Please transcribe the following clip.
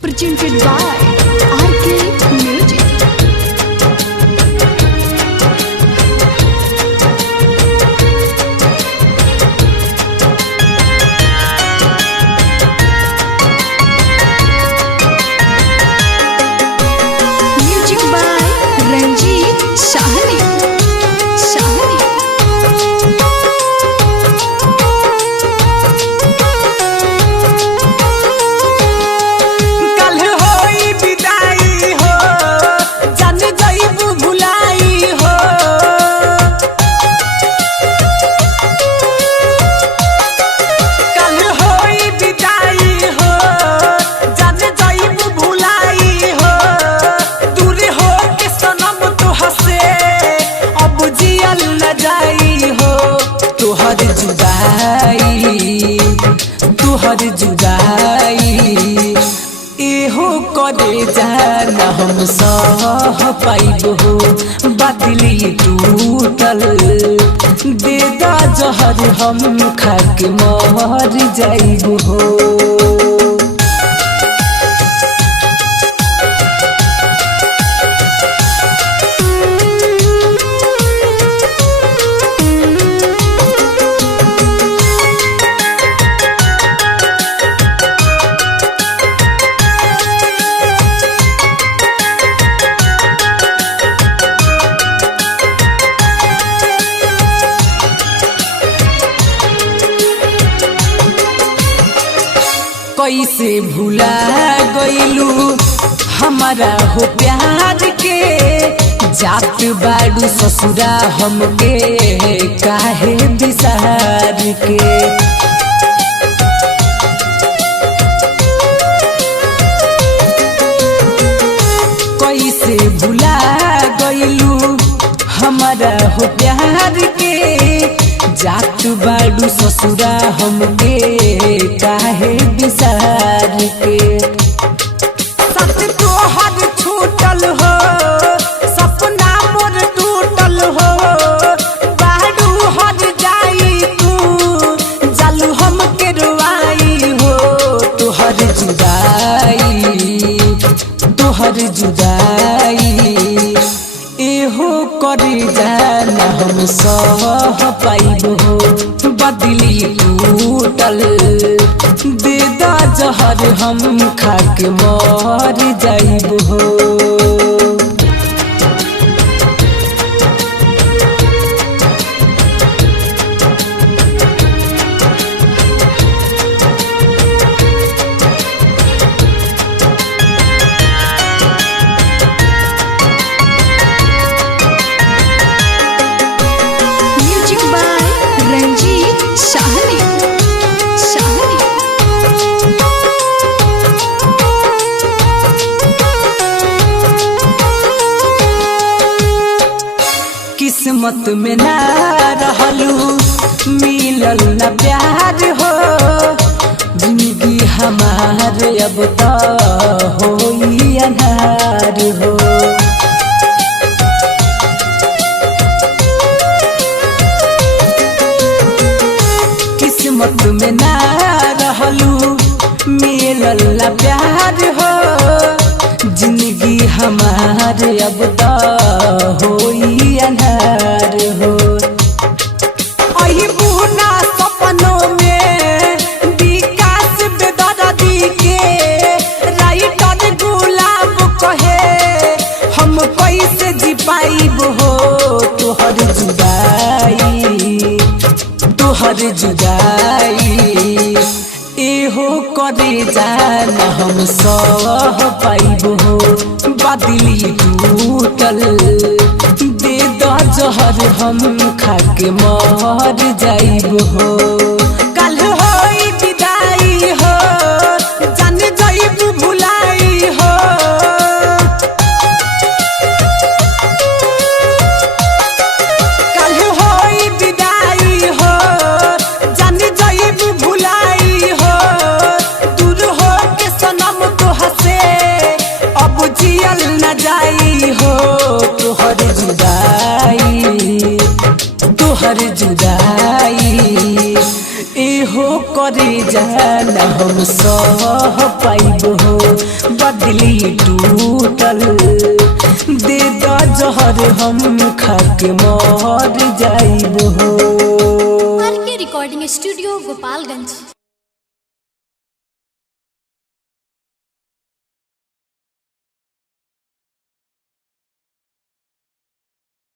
Presented by RK Music. Music by Ranjit Sahni. तुहर जुदाई एहो करे जाना हम सह पाइब हो बदली टूटल दे दा जहर हम खाके मर जाइब हो। कैसे भुला गइलू हमारा हो प्यार के जात बाड़ू ससुरा हमके काहे बिसार के। कैसे भुला गइलू हमारा हो प्यार के जात बाड़ू ससुरा हमके काहे बिसार के। सच तोहर छूटल हो सपना मोर टूटल हो बाड़ू हर जाई तू जालू हमके रुआई हो। तोहर जुदाई एहो करे जाना हम सह पाइब हो बदली टूटल दे दा जहर हम खाके मर जाइब हो। किस्मत में ना रहलू मिलल ना प्यार हो जिंदगी हमार अब तो होई अनहार हो। किस्मत में ना रहलू मिलल ना प्यार हो जिंदगी हमार अब तो होई अनहार हो। अही बुना सपनों में विकास बेदर्दी के राइटर गुलाब कहे हम कैसे जी पाइब हो। तोहर जुदाई एहो करे जाना हम सह पाइब हो बदली टूटल दे दा जहर हम खाके मर जाइब हो। कल होई विदाई हो जान जाइब भुलाई हो। कल होई विदाई हो जान जाइब भुलाई हो। दूर हो के सनम तो हसे अब जियल न जाई हो। तोहर जुदाई एहो हो करे जाना हम सह पाइब हो बदली टूटल दे द जहर हम खाके मर जाइब हो। RK recording studio Gopalganj.